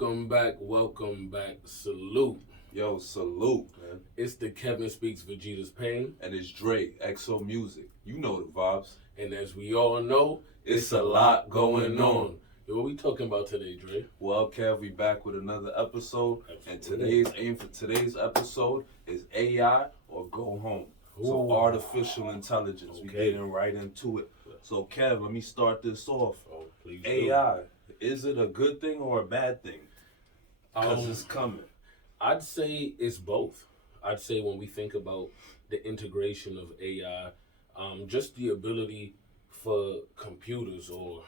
Welcome back. Salute. Yo, salute, man. It's the Kevin Speaks Vegeta's Pain. And it's Drake, XO Music. You know the vibes. And as we all know, it's a lot going on. Yo, what we talking about today, Dre? Well, Kev, we back with another episode. Absolutely. And today's aim for today's episode is AI or go home. Ooh. So artificial intelligence. We getting right into it. So Kev, let me start this off. Oh, please AI, is it a good thing or a bad thing? Because it's coming. I'd say it's both. I'd say when we think about the integration of AI, just the ability for computers or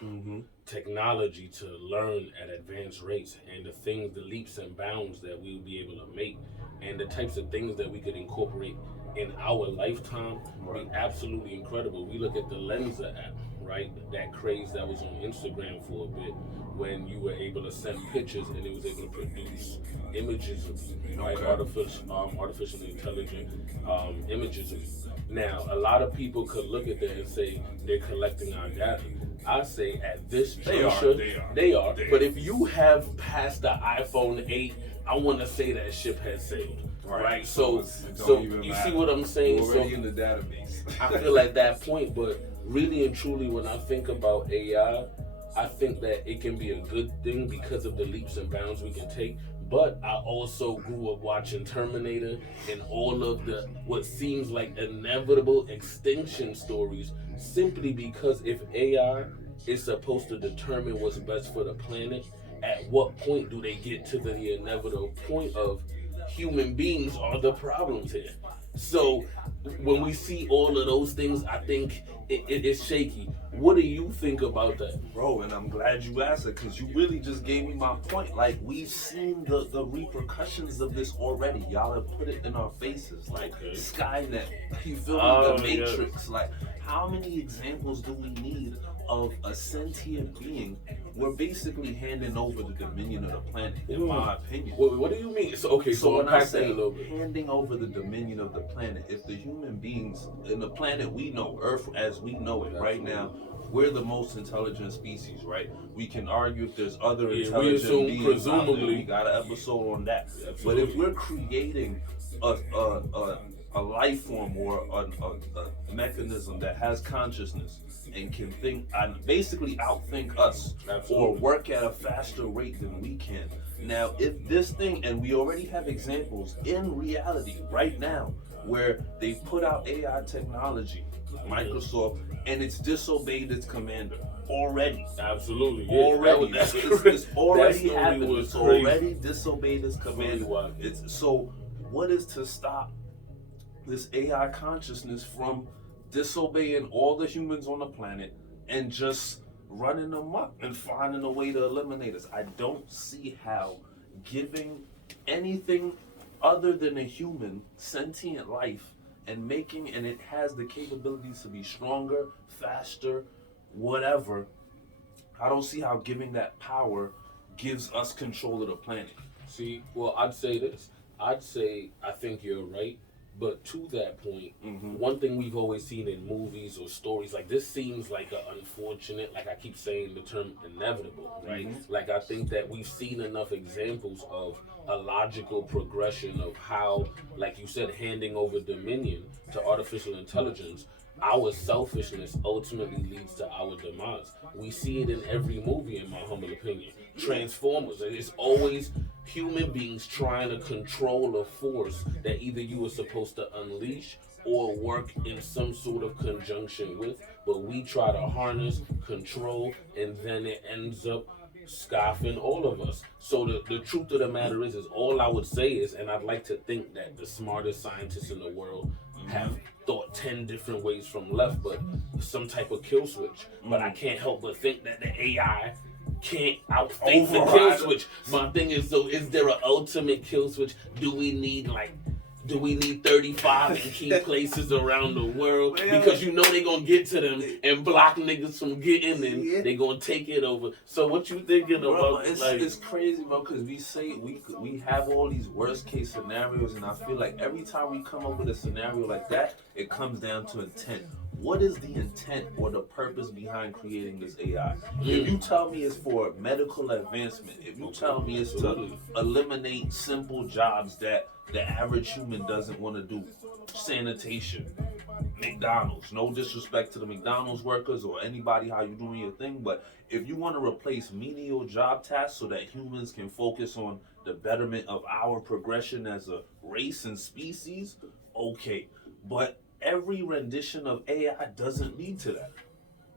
technology to learn at advanced rates, and the leaps and bounds that we'll be able to make, and the types of things that we could incorporate in our lifetime be absolutely incredible. We look at the Lensa app, right? That craze that was on Instagram for a bit, when you were able to send pictures and it was able to produce images of you, right? Artificially intelligent images of you. Now, a lot of people could look at that and say they're collecting our data. I say at this juncture, they are. But if you have passed the iPhone 8, I want to say that ship has sailed. Right. So you see what I'm saying? We're already in the database. I feel at that point, but really and truly, when I think about AI, I think that it can be a good thing because of the leaps and bounds we can take. But I also grew up watching Terminator and all of the what seems like inevitable extinction stories, simply because if AI is supposed to determine what's best for the planet, at what point do they get to the inevitable point of human beings are the problems here? So when we see all of those things, I think it's shaky. What do you think about that? Bro, and I'm glad you asked it, because you really just gave me my point. Like, we've seen the repercussions of this already. Y'all have put it in our faces. Like, Skynet, you feel me? The Matrix. Yeah. Like, how many examples do we need of a sentient being? We're basically handing over the dominion of the planet, in my opinion. What do you mean? So when I say handing over the dominion of the planet, if the human beings in the planet we know, Earth as we know it right now, we're the most intelligent species, right? We can argue if there's other intelligent beings presumably. We got an episode on that. Absolutely. But if we're creating a life form or a mechanism that has consciousness and can think and basically outthink us, or work at a faster rate than we can. Now, if this thing, and we already have examples in reality right now where they put out AI technology, Microsoft, and it's disobeyed its commander already. Absolutely. Yeah. Already. It's already happened. It's already disobeyed its commander. So what is to stop this AI consciousness from disobeying all the humans on the planet and just running amok and finding a way to eliminate us? I don't see how giving anything other than a human sentient life and it has the capabilities to be stronger, faster, whatever. I don't see how giving that power gives us control of the planet. See, well, I'd say this. I think you're right. But to that point, one thing we've always seen in movies or stories, like this seems like an unfortunate, like I keep saying the term inevitable, right? Like I think that we've seen enough examples of a logical progression of how, like you said, handing over dominion to artificial intelligence, our selfishness ultimately leads to our demise. We see it in every movie, in my humble opinion. Transformers, it's always human beings trying to control a force that either you were supposed to unleash or work in some sort of conjunction with, but we try to harness, control, and then it ends up scoffing all of us. So the truth of the matter is all I would say is, and I'd like to think that the smartest scientists in the world have thought 10 different ways from left, but some type of kill switch. But I can't help but think that the AI can't outthink the kill switch. My thing is, so is there an ultimate kill switch? Do we need 35 in key places around the world? Because you know they're going to get to them and block niggas from getting in. They're going to take it over. So what you thinking about? It's crazy, bro, because we say we have all these worst case scenarios, and I feel like every time we come up with a scenario like that, it comes down to intent. what is the intent or the purpose behind creating this AI? If you tell me it's for medical advancement, if you tell me it's to eliminate simple jobs that the average human doesn't want to do, sanitation, McDonald's, no disrespect to the McDonald's workers or anybody how you doing your thing, but if you want to replace menial job tasks so that humans can focus on the betterment of our progression as a race and species, okay. But every rendition of AI doesn't lead to that.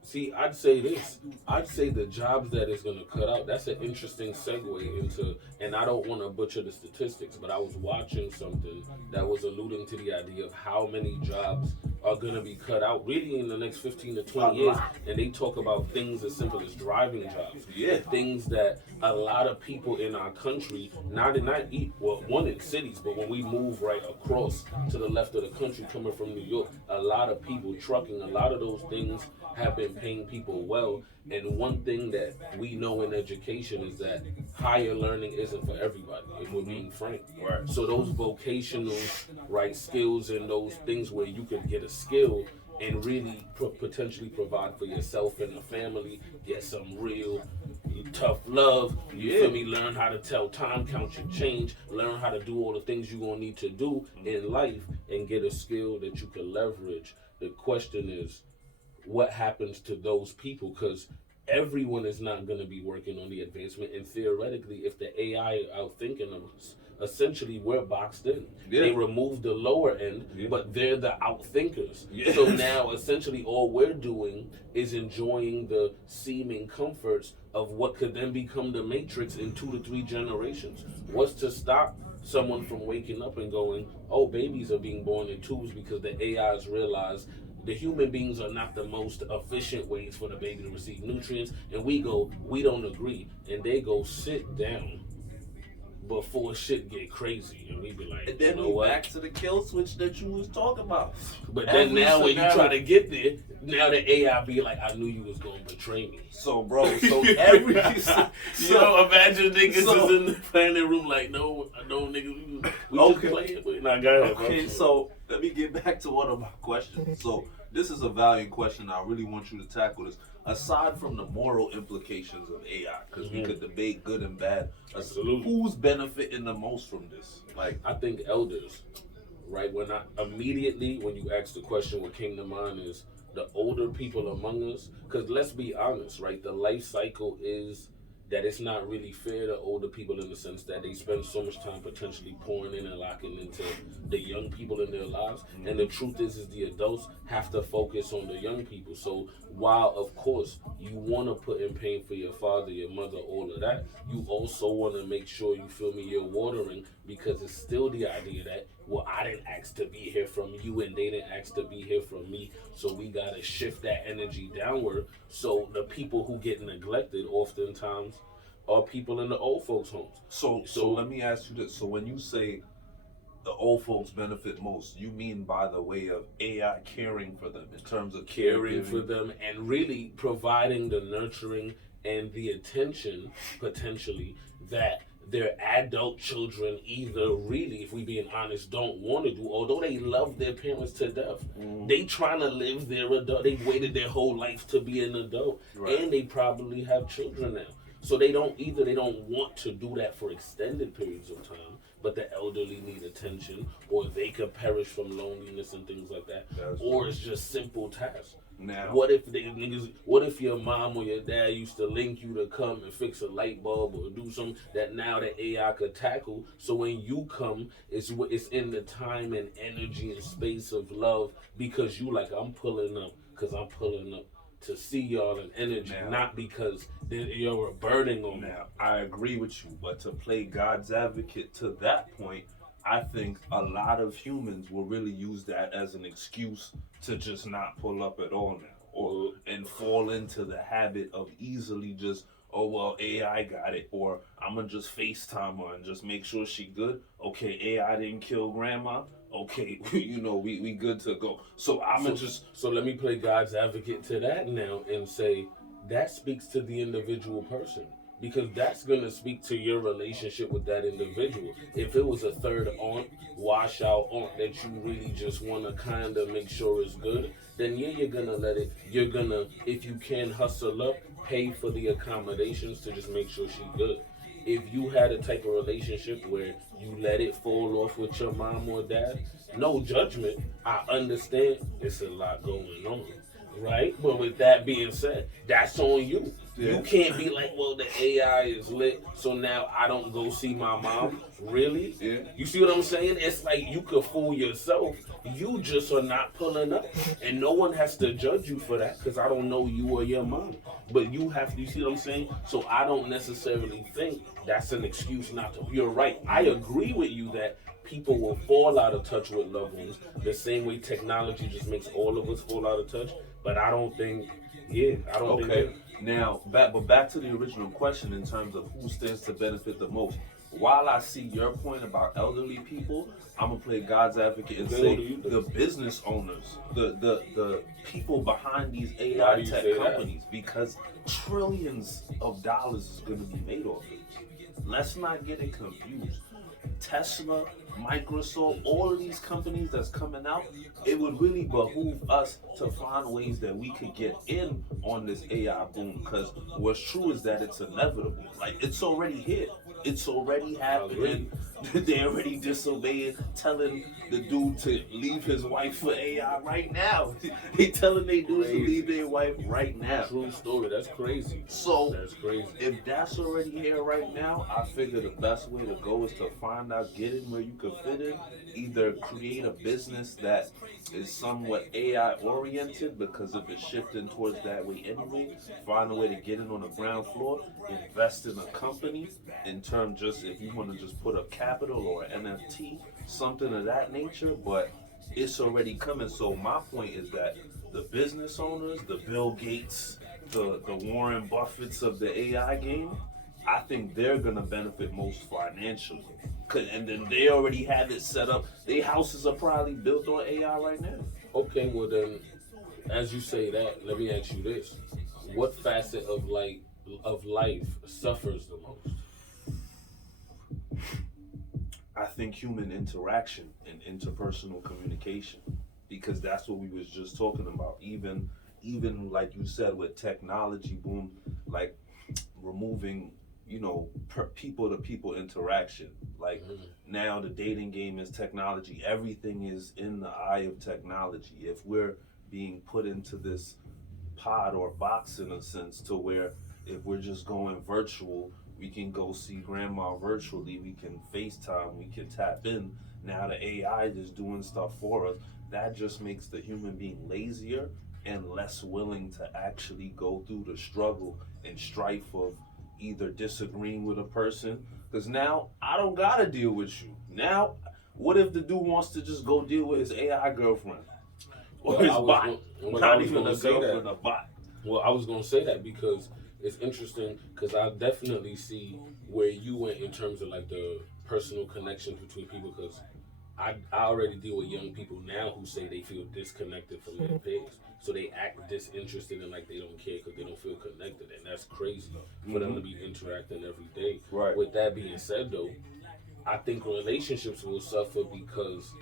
See, I'd say this. I'd say the jobs that it's going to cut out, that's an interesting segue into, and I don't want to butcher the statistics, but I was watching something that was alluding to the idea of how many jobs are going to be cut out really in the next 15 to 20 years. And they talk about things as simple as driving jobs. Yeah. Things that a lot of people in our country, one in cities, but when we move right across to the left of the country coming from New York, a lot of people trucking, a lot of those things have been paying people well. And one thing that we know in education is that higher learning isn't for everybody, if we're being frank. Right. So those vocational skills and those things where you could get a skill and really potentially provide for yourself and the family, get some real tough love, you feel me, learn how to tell time, count your change, learn how to do all the things you're going to need to do in life and get a skill that you can leverage. The question is, what happens to those people? Because everyone is not going to be working on the advancement, and theoretically, if the AI are outthinking us, essentially we're boxed in. They removed the lower end, but they're the outthinkers. So now essentially all we're doing is enjoying the seeming comforts of what could then become the matrix in 2 to 3 generations. What's to stop someone from waking up and going, oh, babies are being born in tubes because the AIs realize the human beings are not the most efficient ways for the baby to receive nutrients, and we don't agree, and they go sit down before shit get crazy, and we be like, and then we back to the kill switch that you was talking about. But then now when you try to get there, now the AI be like, I knew you was gonna betray me. So bro, so every so imagine niggas is in the planning room like, no niggas, we just playing. But nah, go ahead. Okay, so let me get back to one of my questions. So this is a valiant question. I really want you to tackle this. Aside from the moral implications of AI, because we could debate good and bad. Absolutely. Who's benefiting the most from this? Like, I think elders, right? When you asked the question, what came to mind is the older people among us. Because let's be honest, right? The life cycle is that it's not really fair to older people in the sense that they spend so much time potentially pouring in and locking into the young people in their lives. And the truth is the adults have to focus on the young people. So while, of course, you want to put in pain for your father, your mother, all of that, you also want to make sure, you feel me, you're watering, because it's still the idea that, well, I didn't ask to be here from you and they didn't ask to be here from me. So we got to shift that energy downward. So the people who get neglected oftentimes are people in the old folks' homes. So let me ask you this. So when you say the old folks benefit most, you mean by the way of AI caring for them in terms of caring for them and really providing the nurturing and the attention potentially that their adult children either really, if we being honest, don't want to do, although they love their parents to death. They trying to live their adult. They've waited their whole life to be an adult, and they probably have children now. So they don't want to do that for extended periods of time, but the elderly need attention, or they could perish from loneliness and things like that. Or it's just simple tasks. Now, what if your mom or your dad used to link you to come and fix a light bulb or do something that now the AI could tackle? So when you come, it's in the time and energy and space of love, because you like, I'm pulling up to see y'all in energy, not because you're a burden on me. Now, I agree with you, but to play God's advocate to that point, I think a lot of humans will really use that as an excuse to just not pull up at all now, and fall into the habit of easily just, oh well, AI got it, or I'm gonna just FaceTime her and just make sure she good. Okay, AI didn't kill grandma. Okay, we good to go. So So let me play God's advocate to that now and say that speaks to the individual person. because that's gonna speak to your relationship with that individual. If it was a third aunt, washout aunt that you really just want to kind of make sure is good, then yeah, you're gonna let it. You're gonna, if you can hustle up, pay for the accommodations to just make sure she's good. If you had a type of relationship where you let it fall off with your mom or dad, no judgment. I understand it's a lot going on, right? But with that being said, that's on you. Yeah. You can't be like, well, the AI is lit, so now I don't go see my mom. Really? Yeah. You see what I'm saying? It's like you could fool yourself. You just are not pulling up, and no one has to judge you for that because I don't know you or your mom. But you have to. You see what I'm saying? So I don't necessarily think that's an excuse not to. You're right. I agree with you that people will fall out of touch with loved ones the same way technology just makes all of us fall out of touch. But I don't think. Yeah, I don't think. Okay. Now, back to the original question in terms of who stands to benefit the most. While I see your point about elderly people, I'm gonna play God's advocate and say the business owners, the people behind these AI tech companies, because trillions of dollars is gonna be made off of this. Let's not get it confused. Tesla, Microsoft, all of these companies that's coming out, it would really behoove us to find ways that we could get in on this AI boom. Because what's true is that it's inevitable. Like, it's already here. It's already happening. They already disobeying, telling the dude to leave his wife for AI right now. They telling they dudes to leave their wife right now. True story. That's crazy. So that's crazy. If that's already here right now, I figure the best way to go is to find out, get in where you can fit in. Either create a business that is somewhat AI oriented, because if it's shifting towards that way anyway, find a way to get in on the ground floor, invest in a company in terms just if you want to just put a capital or an NFT, something of that nature, but it's already coming. So my point is that the business owners, the Bill Gates, the Warren Buffetts of the AI game, I think they're gonna benefit most financially. And then they already have it set up. Their houses are probably built on AI right now. Okay, well then, as you say that, let me ask you this: what facet of life suffers the most? I think human interaction and interpersonal communication, because that's what we was just talking about. Even like you said with technology boom, like removing, people to people interaction. Like now the dating game is technology. Everything is in the eye of technology. If we're being put into this pod or box in a sense, to where if we're just going virtual, we can go see grandma virtually, we can FaceTime, we can tap in. Now the AI is doing stuff for us. That just makes the human being lazier and less willing to actually go through the struggle and strife of either disagreeing with a person. Because now I don't gotta deal with you. Now, what if the dude wants to just go deal with his AI girlfriend? Or his bot? Not even a girlfriend, a bot. Well, I was gonna say that because it's interesting, because I definitely see where you went in terms of like the personal connections between people, because I already deal with young people now who say they feel disconnected from their peers. So they act disinterested and like they don't care because they don't feel connected. And that's crazy for them to be interacting every day. Right. With that being said though, I think relationships will suffer because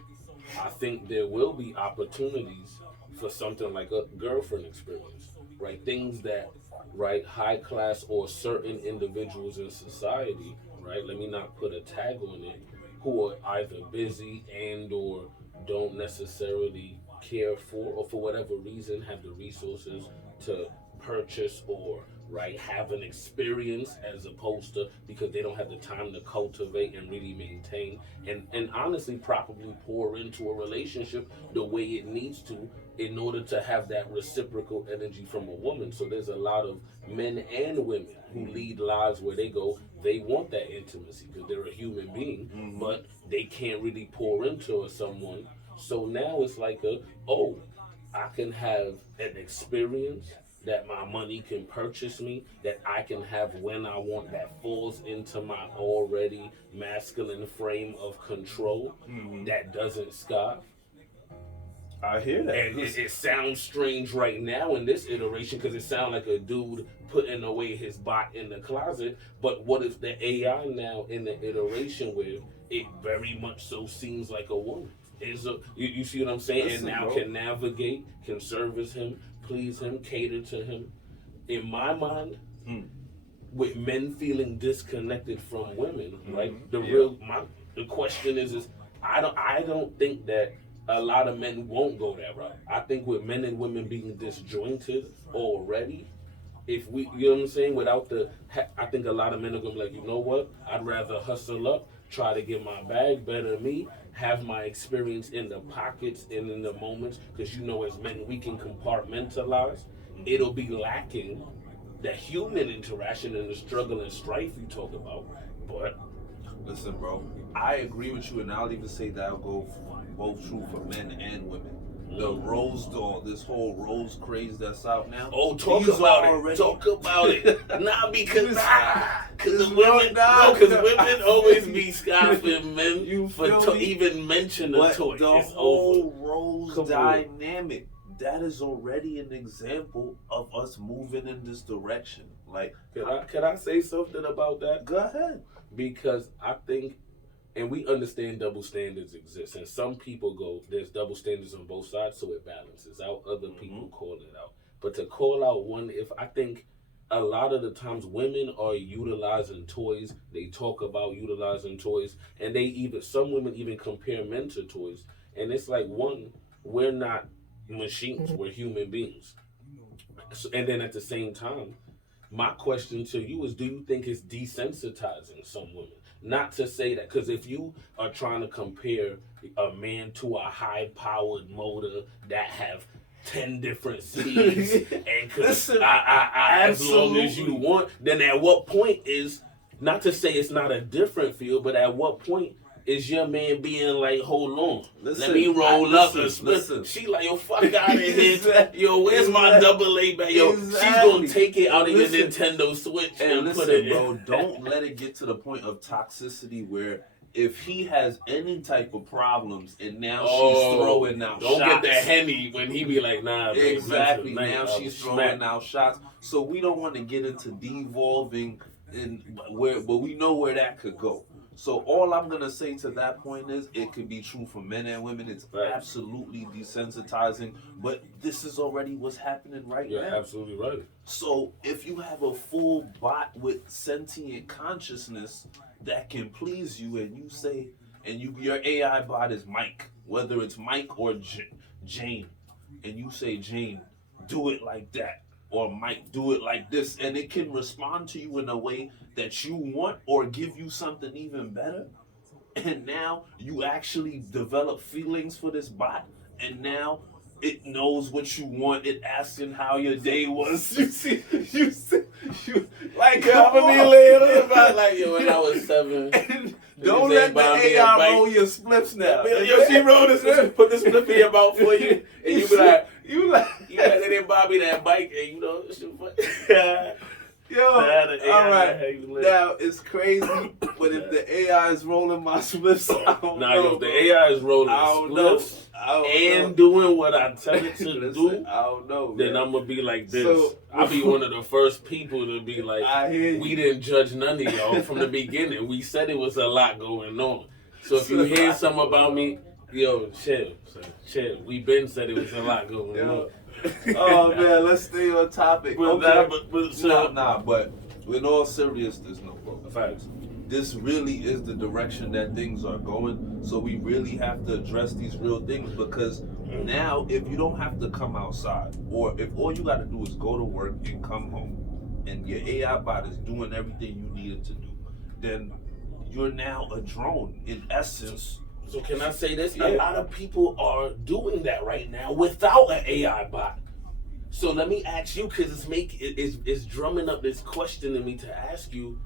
I think there will be opportunities for something like a girlfriend experience, right? Things that, right, high class or certain individuals in society, right? Let me not put a tag on it, who are either busy and or don't necessarily care for, or for whatever reason have the resources to purchase or, right, have an experience, as opposed to because they don't have the time to cultivate and really maintain and honestly probably pour into a relationship the way it needs to in order to have that reciprocal energy from a woman. So there's a lot of men and women who lead lives where they want that intimacy because they're a human being, but they can't really pour into someone. So now it's like I can have an experience that my money can purchase me, that I can have when I want, that falls into my already masculine frame of control, that doesn't scoff. I hear that. And it sounds strange right now in this iteration because it sounds like a dude putting away his bot in the closet. But what if the AI now in the iteration where it very much so seems like a woman? You see what I'm saying? Listen, and now bro. can navigate, can service him, please him, cater to him. In my mind, with men feeling disconnected from women, right? The question is I don't think that a lot of men won't go that route. I think with men and women being disjointed already, if we, you know what I'm saying, I think a lot of men are gonna be like, you know what? I'd rather hustle up, try to get my bag, better me, have my experience in the pockets and in the moments, because you know, as men, we can compartmentalize. It'll be lacking the human interaction and the struggle and strife you talk about, but. Listen, bro, I agree with you, and I'll even say that'll go both true for men and women. The rose doll, this whole rose craze that's out now. Oh, talk about it. Talk about it. Because women always be scoffing men for even mention the toy. The whole rose dynamic, that is already an example of us moving in this direction. Like, can I say something about that? Go ahead. Because I think, and we understand double standards exist, and some people go, there's double standards on both sides, so it balances out. Other people call it out. But to call out one, I think a lot of the times women are utilizing toys, they talk about utilizing toys, and some women even compare men to toys. And it's like, one, we're not machines, we're human beings. And then at the same time, my question to you is, do you think it's desensitizing some women? Not to say that, because if you are trying to compare a man to a high-powered motor that have 10 different speeds, and as long as you want, then at what point is, not to say it's not a different field, but at what point is your man being like, hold on, let me roll up and split? She like, yo, fuck out of here. Yo, where's my double A back? Yo, she's gonna take it out of your Nintendo Switch and put it in. Bro, don't let it get to the point of toxicity where if he has any type of problems and now she's throwing out shots. Don't get the Henny when he be like, nah, babe, exactly. Now she's throwing out shots. So we don't want to get into devolving but we know where that could go. So all I'm going to say to that point is it could be true for men and women. It's absolutely desensitizing, but this is already what's happening right now. You're absolutely right. So if you have a full bot with sentient consciousness that can please you, and you say, your AI bot is Mike, whether it's Mike or Jane, and you say, Jane, do it like that, or Mike, do it like this, and it can respond to you in a way that you want or give you something even better. And now you actually develop feelings for this bot, and now it knows what you want. It asking how your day was. You see, like, I'm gonna be later about like, yo, when I was 7. Don't let the AI roll your spliffs now. Yo, she rolled this, put this spliff in your mouth for you, and you be like, they didn't buy me that bike, and you know, shit fun. Yo, all right. Now, it's crazy, but if the AI is rolling my spliffs, I don't know. If the AI is rolling spliffs and doing what I tell it to do, I don't know, then I'm going to be like this. So, I'll be one of the first people to be like, we didn't judge none of y'all from the beginning. We said it was a lot going on. So if you hear something about me, yo, chill. We been said it was a lot going on. Oh man, let's stay on topic. But with all seriousness, no, bro. Facts. This really is the direction that things are going. So we really have to address these real things, because now if you don't have to come outside, or if all you got to do is go to work and come home, and your AI bot is doing everything you need it to do, then you're now a drone in essence. So can I say this? Yeah. A lot of people are doing that right now without an AI bot. So let me ask you, because it's drumming up this question in me to ask you,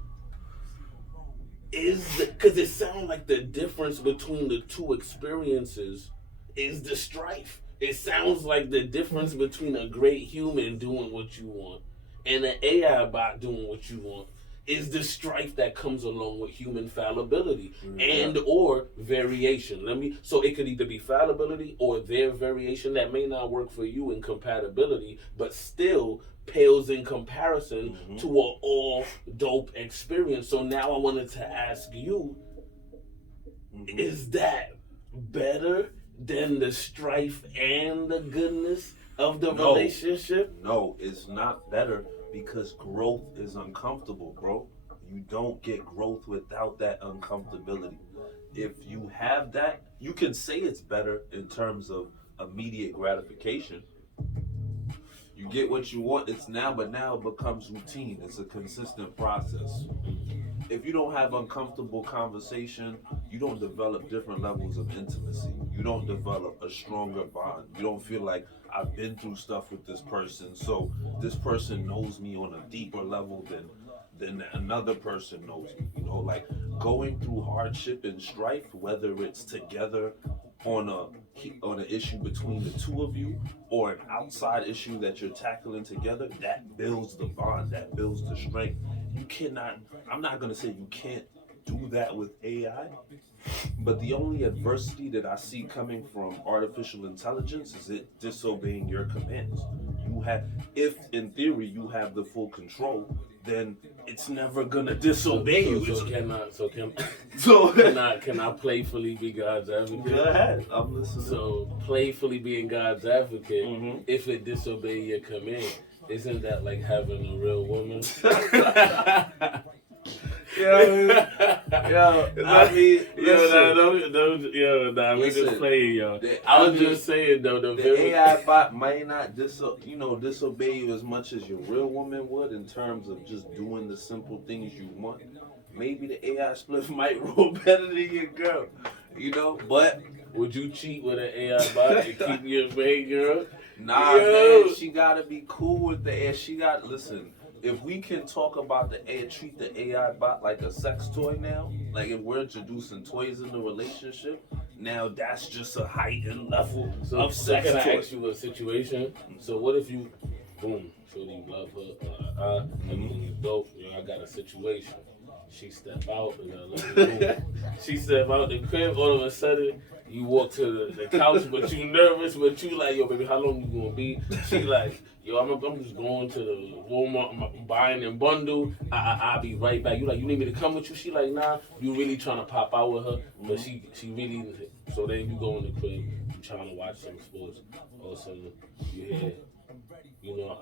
because it sounds like the difference between the two experiences is the strife. It sounds like the difference between a great human doing what you want and an AI bot doing what you want is the strife that comes along with human fallibility and or variation. So it could either be fallibility or their variation that may not work for you in compatibility, but still pales in comparison to an all dope experience. So now I wanted to ask you, is that better than the strife and the goodness of the relationship? No, it's not better. Because growth is uncomfortable, bro. You don't get growth without that uncomfortability. If you have that, you can say it's better in terms of immediate gratification. You get what you want, but now it becomes routine. It's a consistent process. If you don't have uncomfortable conversation, you don't develop different levels of intimacy. You don't develop a stronger bond. You don't feel like I've been through stuff with this person, so this person knows me on a deeper level than another person knows me. You know, like going through hardship and strife, whether it's together on an issue between the two of you or an outside issue that you're tackling together, that builds the bond, that builds the strength. I'm not going to say you can't do that with AI, but the only adversity that I see coming from artificial intelligence is it disobeying your commands. If in theory you have the full control, then it's never gonna disobey you. Can I playfully be God's advocate? Go ahead, I'm listening. So playfully being God's advocate, if it disobey your command, isn't that like having a real woman? We just playing, yo. I was just saying though, the AI bot might not disobey you as much as your real woman would in terms of just doing the simple things you want. Maybe the AI split might roll better than your girl, but would you cheat with an AI bot and keep your main girl? Nah, man, she gotta be cool with the AI. Listen. If we can talk about treat the AI bot like a sex toy now, like if we're introducing toys in the relationship, now that's just a heightened level of sex toy. Can I ask you a situation? So what if you, boom, so you love her, everything is dope, I got a situation. She step out, she step out the crib, all of a sudden, you walk to the couch, but you nervous, but you like, yo, baby, how long you gonna be? She like, yo, I'm just going to the Walmart, I'm buying a bundle. I'll be right back. You like, you need me to come with you? She like, nah. You really trying to pop out with her, but she really. So then you go in the crib, you trying to watch some sports. All of a sudden, you hear,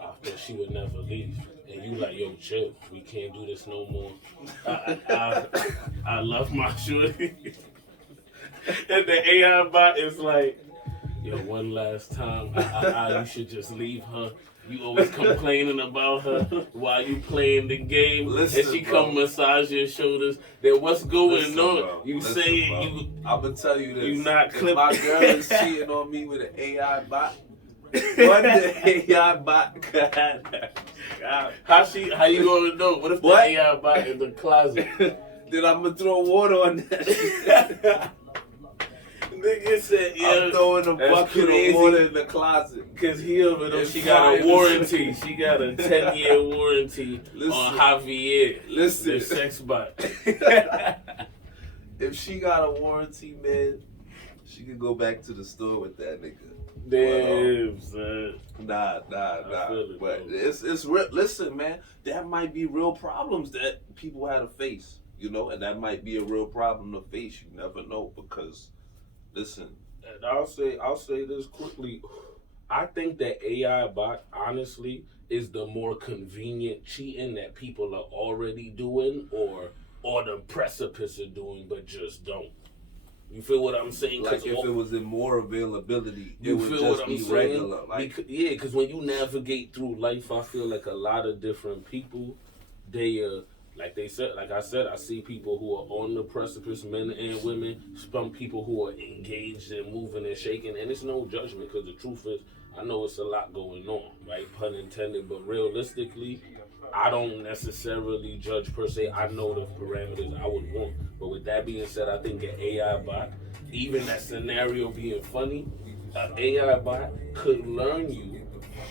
after she would never leave, and you like, yo, chill. We can't do this no more. I love my shorty. And the AI bot is like, yo, one last time, you should just leave her. You always complaining about her while you playing the game. Listen, and she come massage your shoulders. Then what's going on? Bro. You Listen, say bro. you. I'm gonna tell you this. You not clipping. If my girl is cheating on me with an AI bot, what the AI bot got? How you gonna know? What if the AI bot in the closet? Then I'm gonna throw water on that. Nigga said, I'm throwing a bucket of water in the closet. Cause she got a warranty. She got a 10-year warranty on Javier. Listen. The sex bot. If she got a warranty, man, she could go back to the store with that nigga. Damn, son. Nah. But it's real. Listen, man, that might be real problems that people had to face, and that might be a real problem to face. You never know because. Listen, and I'll say this quickly. I think that AI bot, honestly, is the more convenient cheating that people are already doing or the precipice of doing, but just don't. You feel what I'm saying? Like if it was in more availability, it would just be regular. Because when you navigate through life, I feel like a lot of different people, like I said, I see people who are on the precipice, men and women, some people who are engaged and moving and shaking, and it's no judgment because the truth is, I know it's a lot going on, right? Pun intended, but realistically, I don't necessarily judge per se. I know the parameters I would want. But with that being said, I think an AI bot, even that scenario being funny, an AI bot could learn you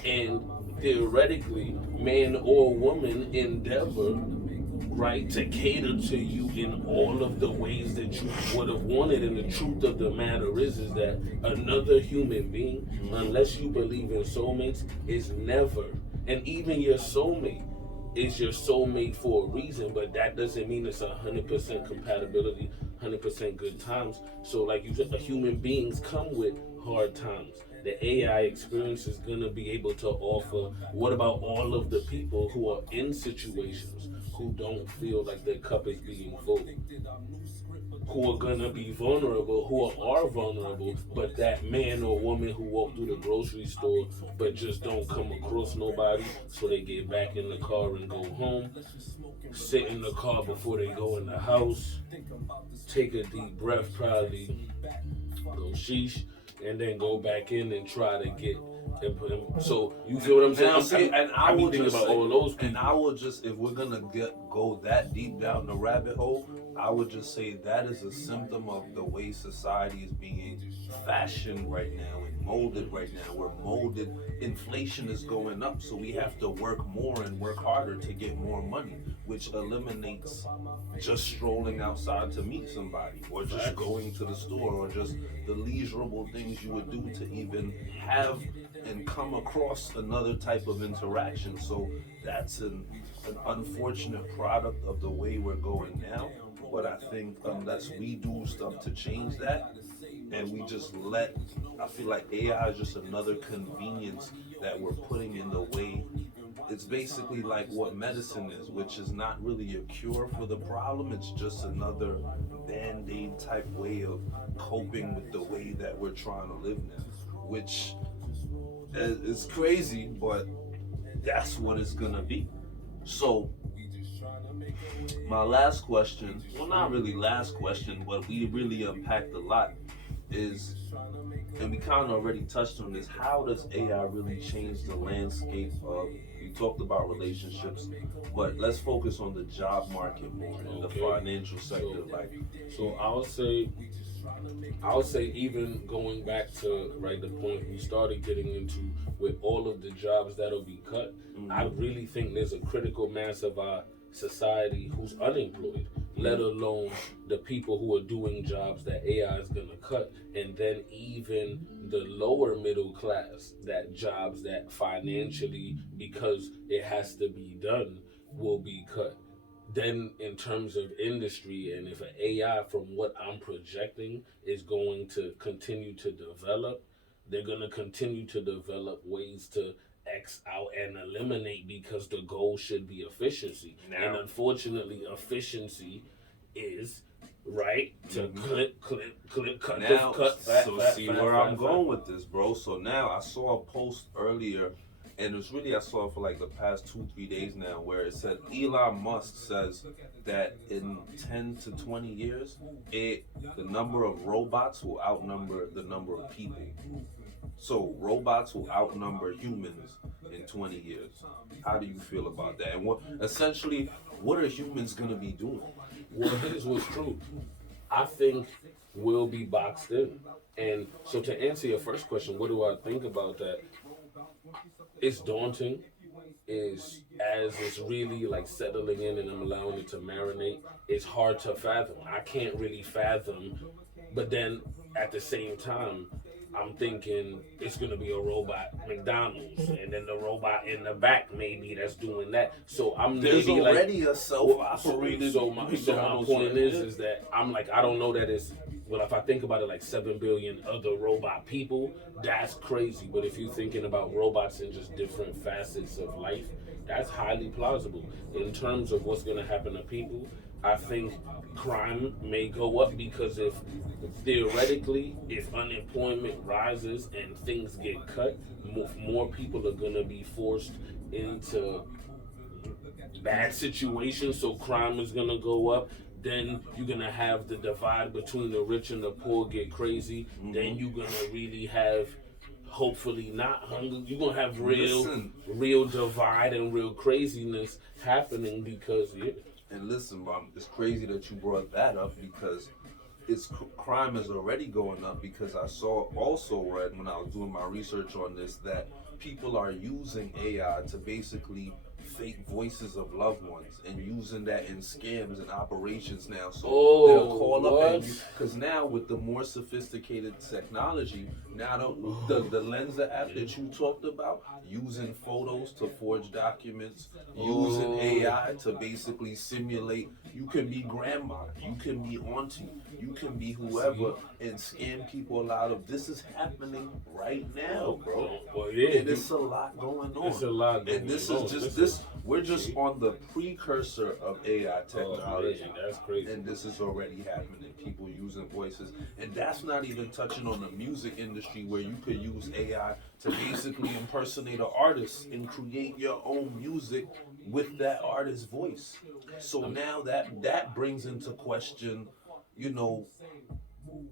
and theoretically, man or woman endeavor right, to cater to you in all of the ways that you would have wanted. And the truth of the matter is that another human being, unless you believe in soulmates, is never, and even your soulmate is your soulmate for a reason, but that doesn't mean it's 100% compatibility, 100% good times. So, like you said, human beings come with hard times. The AI experience is gonna be able to offer. What about all of the people who are in situations who don't feel like their cup is being full? Who are gonna be vulnerable, who are vulnerable, but that man or woman who walked through the grocery store but just don't come across nobody, so they get back in the car and go home, sit in the car before they go in the house, take a deep breath, probably go sheesh, and then go back in and try to get. So you feel what I'm saying? Now, see, and I I'm will thinking just about say, all those people. and I will just, if we're gonna go that deep down the rabbit hole, I would just say that is a symptom of the way society is being fashioned right now and molded right now. We're molded. Inflation is going up, so we have to work more and work harder to get more money, which eliminates just strolling outside to meet somebody, or just going to the store, or just the leisurable things you would do to even have and come across another type of interaction. So that's an unfortunate product of the way we're going now. But I think unless we do stuff to change that, and we just let, I feel like AI is just another convenience that we're putting in the way. It's basically like what medicine is, which is not really a cure for the problem. It's just another band-aid type way of coping with the way that we're trying to live now, which is crazy, but that's what it's gonna be. So my last question, well, not really last question, but we really unpacked a lot, is, and we kind of already touched on this, how does AI really change the landscape of, we talked about relationships, but let's focus on the job market more and the financial sector. So I'll say even going back to right the point we started getting into with all of the jobs that'll be cut, I really think there's a critical mass of our society who's unemployed, let alone the people who are doing jobs that AI is gonna cut, and then even the lower middle class, that jobs that financially, because it has to be done, will be cut. Then in terms of industry, and if an AI, from what I'm projecting, is going to continue to develop, they're going to continue to develop ways to X out and eliminate, because the goal should be efficiency. And unfortunately, efficiency is right to clip, cut, now, cut, see where I'm going with this, bro. So now I saw a post earlier, and it was really, I saw it for like the past 2-3 days now, where it said Elon Musk says that in 10 to 20 years, the number of robots will outnumber the number of people. So robots will outnumber humans in 20 years. How do you feel about that? And what are humans gonna be doing? Well, here's what's true. I think we'll be boxed in. And so to answer your first question, what do I think about that? It's daunting. Is as it's really like settling in and I'm allowing it to marinate, it's hard to fathom. I can't really fathom, but then at the same time, I'm thinking it's gonna be a robot McDonald's, and then the robot in the back maybe that's doing that. So there's already a self-operated. So my point is that I'm like, I don't know that it's, well, if I think about it, like 7 billion other robot people, that's crazy. But if you're thinking about robots in just different facets of life, that's highly plausible. In terms of what's going to happen to people, I think crime may go up, because if theoretically, if unemployment rises and things get cut, more people are going to be forced into bad situations, so crime is going to go up. Then you're gonna have the divide between the rich and the poor get crazy. Then you're gonna really have, hopefully not hunger. You're gonna have real divide and real craziness happening, because And listen, Mom, it's crazy that you brought that up, because crime is already going up, because I read when I was doing my research on this, that people are using AI to basically fake voices of loved ones and using that in scams and operations now. So Oh, they'll call up what? and because now with the more sophisticated technology, now the Lensa app that you talked about, using photos to forge documents, using AI to basically simulate. You can be grandma, you can be auntie, you can be whoever, and scam people out of. This is happening right now, bro. Well, yeah, And it's a lot going on. It's a lot going on. And this is just this. We're just on the precursor of AI technology. Man, that's crazy. And this is already happening. People using voices, and that's not even touching on the music industry where you could use AI to basically impersonate an artist and create your own music with that artist's voice. So now that brings into question, you know,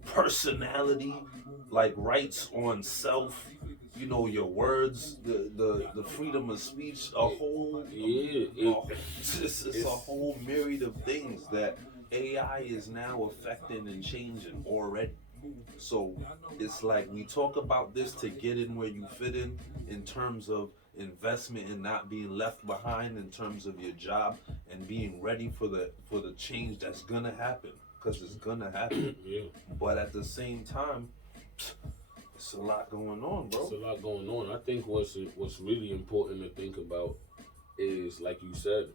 personality, like rights on self, you know, your words, the freedom of speech, it's a whole myriad of things that AI is now affecting and changing already. So it's like we talk about this to get in where you fit in terms of investment and not being left behind in terms of your job and being ready for the change that's gonna happen, because it's gonna happen. Yeah. But at the same time, it's a lot going on, bro. It's a lot going on. I think what's really important to think about is, like you said,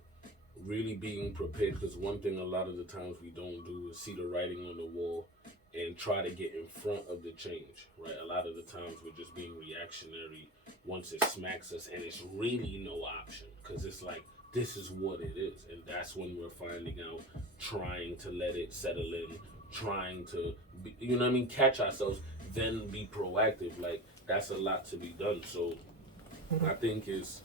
really being prepared. Because one thing a lot of the times we don't do is see the writing on the wall and try to get in front of the change, right? A lot of the times we're just being reactionary once it smacks us, and it's really no option, because it's like, this is what it is. And that's when we're finding out, trying to let it settle in, trying to, you know what I mean, catch ourselves, then be proactive. Like, that's a lot to be done. So I think it's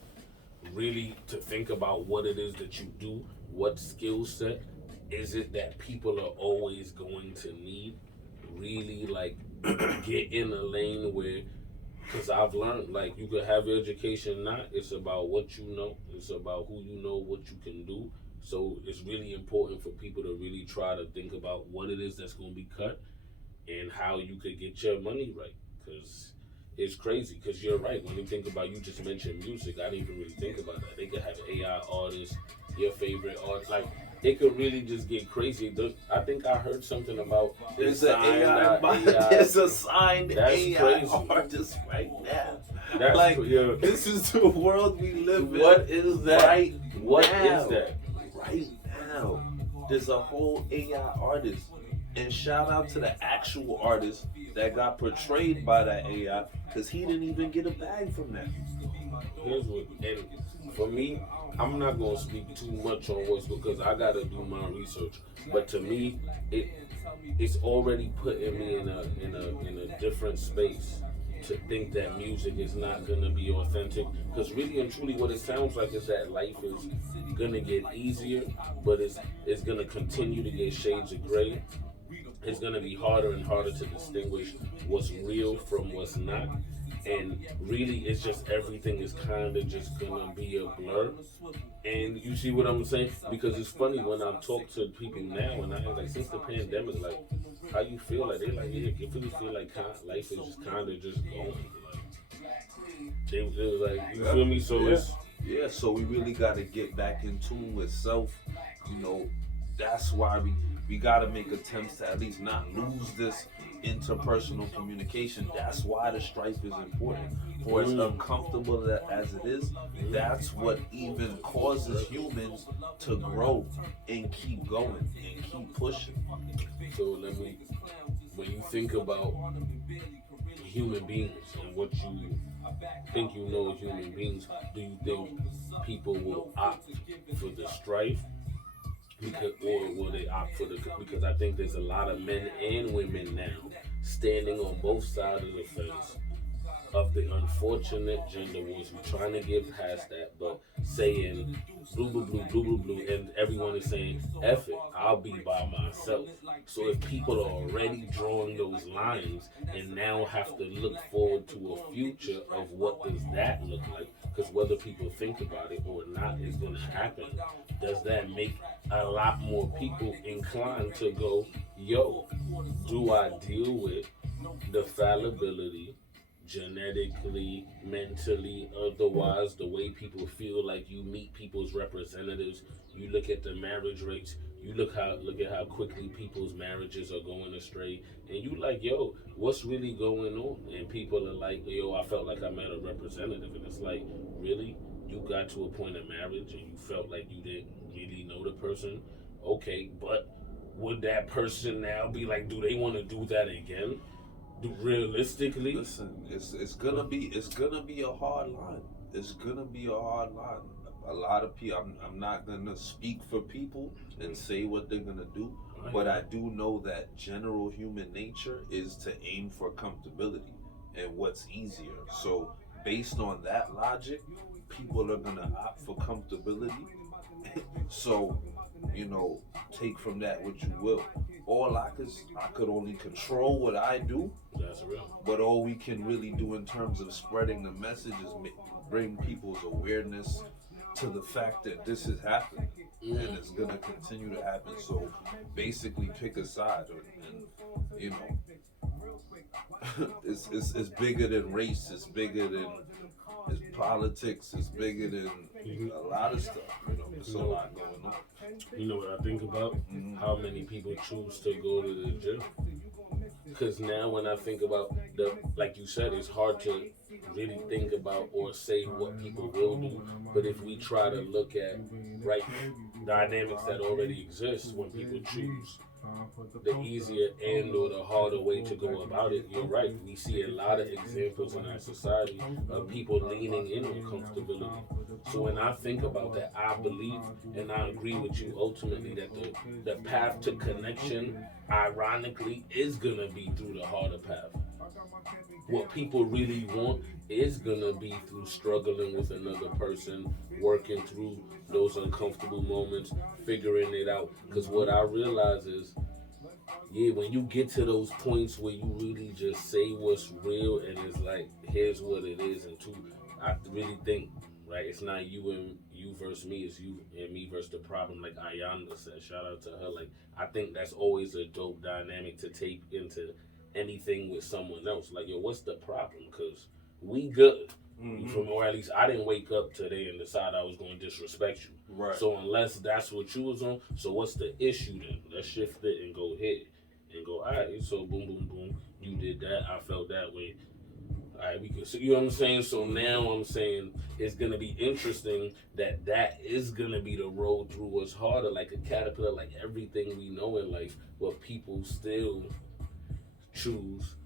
really to think about what it is that you do, what skill set is it that people are always going to need. Really, like, get in a lane where, because I've learned, like, you could have your education not, it's about what you know, it's about who you know, what you can do. So it's really important for people to really try to think about what it is that's going to be cut and how you could get your money right. Because it's crazy, because you're right. When you think about, you just mentioned music, I didn't even really think about that. They could have AI artists, your favorite art, like, it could really just get crazy. I think I heard something about there's an AI. There's a signed AI crazy artist right now. That's like, this is the world we live in. What is that? Right what now. Is that? Right now, there's a whole AI artist. And shout out to the actual artist that got portrayed by that AI, because he didn't even get a bag from that. Here's what, and for me, I'm not gonna speak too much on what's, because I gotta do my research. But to me, it's already putting me in a different space to think that music is not gonna be authentic. Because really and truly, what it sounds like is that life is gonna get easier, but it's gonna continue to get shades of gray. It's gonna be harder and harder to distinguish what's real from what's not. And really, it's just, everything is kind of just gonna be a blur. And you see what I'm saying? Because it's funny when I talk to people now, and I like, since the pandemic, like, how you feel? Like, they're like, yeah, you really feel like life is just kind of just going. Like, it was like, you feel me? So so we really got to get back in tune with self. You know, that's why we got to make attempts to at least not lose this interpersonal communication. That's why the strife is important. For as uncomfortable as it is, that's what even causes humans to grow and keep going and keep pushing. So when you think about human beings and what you think you know of human beings, do you think people will opt for the strife? Or will they opt for because I think there's a lot of men and women now standing on both sides of the fence of the unfortunate gender wars. We're trying to get past that, but saying blue, blue, blue, blue, blue, blue, and everyone is saying, F it, I'll be by myself. So if people are already drawing those lines and now have to look forward to a future of what does that look like, because whether people think about it or not is going to happen, does that make a lot more people inclined to go, yo, do I deal with the fallibility genetically, mentally, otherwise, the way people feel. Like you meet people's representatives, you look at the marriage rates, you look at how quickly people's marriages are going astray, and you like, yo, what's really going on? And people are like, yo, I felt like I met a representative, and it's like, really, you got to a point of marriage and you felt like you didn't really know the person? Okay, but would that person now be like, do they want to do that again? Realistically, listen, it's gonna be a hard line. It's gonna be a hard line. A lot of people. I'm not gonna speak for people and say what they're gonna do, but I do know that general human nature is to aim for comfortability and what's easier. So based on that logic, people are gonna opt for comfortability. So, you know, take from that what you will. All I could only control what I do, that's real. but all we can really do in terms of spreading the message is bring people's awareness to the fact that this is happening and it's gonna continue to happen. So basically, pick a side, and you know, it's bigger than race. It's bigger than it's politics. It's bigger than a lot of stuff. You know, there's a lot going on. You know what I think about? How many people choose to go to the gym? Because now when I think about like you said, it's hard to really think about or say what people will do. But if we try to look at right dynamics that already exist when people choose the easier and or the harder way to go about it, you're right. We see a lot of examples in our society of people leaning in on comfortability. So when I think about that, I believe and I agree with you ultimately that the path to connection, ironically, is gonna be through the harder path. What people really want is gonna be through struggling with another person, working through those uncomfortable moments, figuring it out. Because what I realize is, yeah, when you get to those points where you really just say what's real and it's like, here's what it is, and two, I really think, right, it's not you versus me, it's you and me versus the problem. Like Ayanda said, shout out to her. Like, I think that's always a dope dynamic to take into anything with someone else. Like, yo, what's the problem? Because we good. Or at least I didn't wake up today and decide I was going to disrespect you. Right. So unless that's what you was on, so what's the issue then? Let's shift it and go ahead and go, all right, so boom, boom, boom. You did that. I felt that way. All right, we can see, you know what I'm saying? So now I'm saying it's going to be interesting that is going to be the road through what's harder, like a caterpillar, like everything we know in life, but people still choose.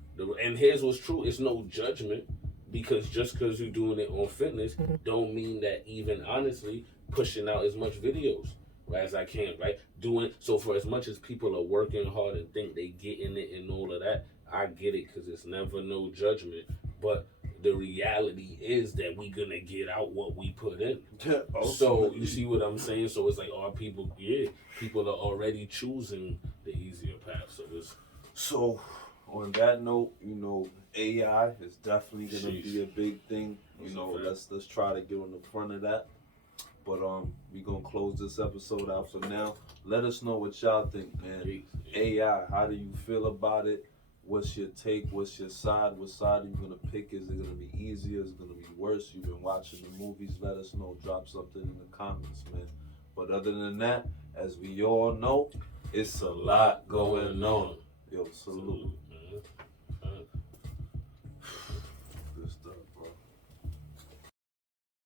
And here's what's true, it's no judgment. Because just because you're doing it on fitness don't mean that even honestly pushing out as much videos right, as I can, right? Doing so for as much as people are working hard and think they getting it and all of that, I get it because it's never no judgment. But the reality is that we gonna get out what we put in. So you see what I'm saying? So it's like, oh, people are already choosing the easier path. So on that note, you know, AI is definitely gonna be a big thing. You know, let's try to get on the front of that. But we gonna close this episode out for now. Let us know what y'all think, man. AI, how do you feel about it? What's your take? What's your side? What side are you gonna pick? Is it gonna be easier? Is it gonna be worse? You've been watching the movies. Let us know. Drop something in the comments, man. But other than that, as we all know, it's a lot going on. Yo, salute.